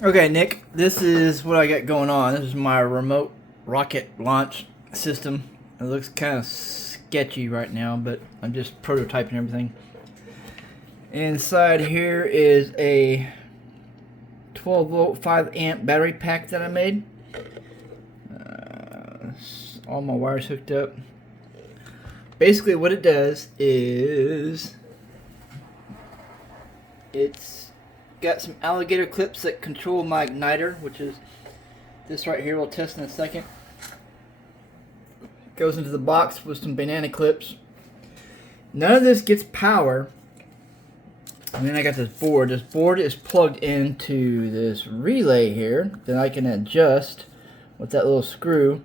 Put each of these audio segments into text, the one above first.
Okay, Nick, this is what I got going on. This is my remote rocket launch system. It looks kind of sketchy right now, but I'm just prototyping everything. Inside here is a 12 volt 5 amp battery pack that I made. All my wires hooked up. Basically what it does is it's got some alligator clips that control my igniter, which is this right here. We'll test in a second. Goes into the box with some banana clips. None of this gets power. And then I got this board. This board is plugged into this relay here that I can adjust with that little screw.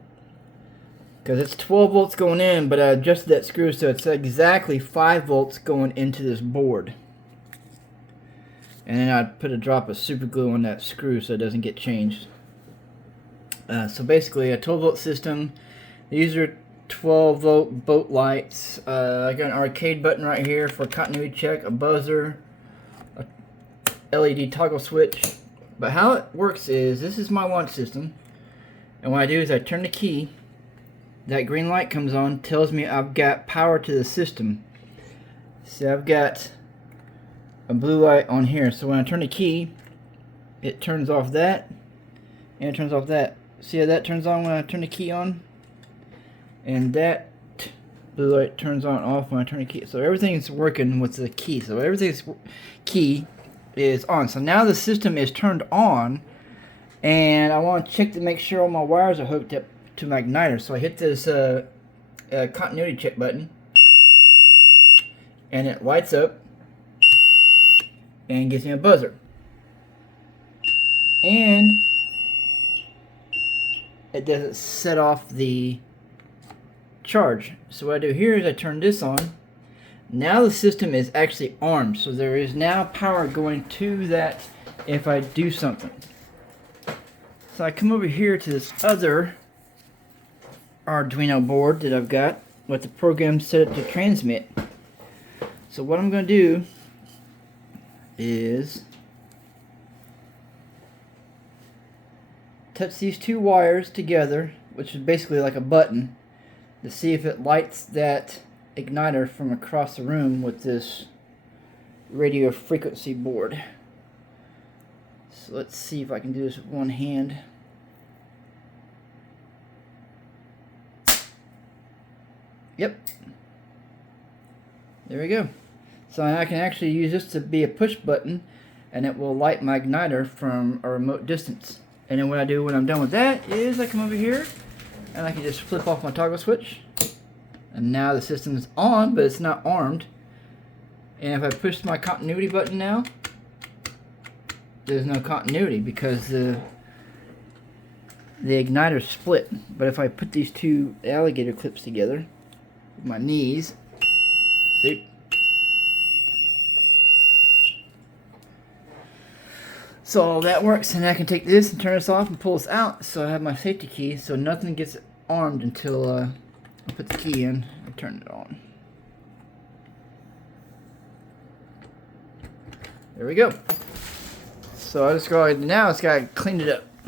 Because it's 12 volts going in, but I adjusted that screw so it's exactly 5 volts going into this board. And then I put a drop of super glue on that screw so it doesn't get changed. So basically a 12 volt system. These are 12 volt boat lights. I got an arcade button right here for continuity check, a buzzer, a LED toggle switch. But how it works is, this is my launch system. And what I do is I turn the key. That green light comes on, tells me I've got power to the system. See, I've got a blue light on here. So when I turn the key, it turns off that, and it turns off that. See how that turns on when I turn the key on? And that blue light turns on and off when I turn the key. So everything's working with the key. So everything's key is on. So now the system is turned on, and I want to check to make sure all my wires are hooked up to my igniter. So I hit this continuity check button, and it lights up and gives me a buzzer, and it doesn't set off the charge. So what I do here is I turn this on. Now the system is actually armed, so there is now power going to that if I do something. So I come over here to this other Arduino board that I've got with the program set up to transmit. So what I'm going to do is touch these two wires together, which is basically like a button, to see if it lights that igniter from across the room with this radio frequency board. So let's see if I can do this with one hand. Yep. There we go. So I can actually use this to be a push button, and it will light my igniter from a remote distance. And then what I do when I'm done with that is I come over here and I can just flip off my toggle switch. And now the system is on, but it's not armed. And if I push my continuity button now, there's no continuity because the igniter split. But if I put these two alligator clips together with my knees, see? So that works, and I can take this and turn this off and pull this out, so I have my safety key, so nothing gets armed until I put the key in and turn it on. There we go. So I just go ahead now, it's got to clean it up.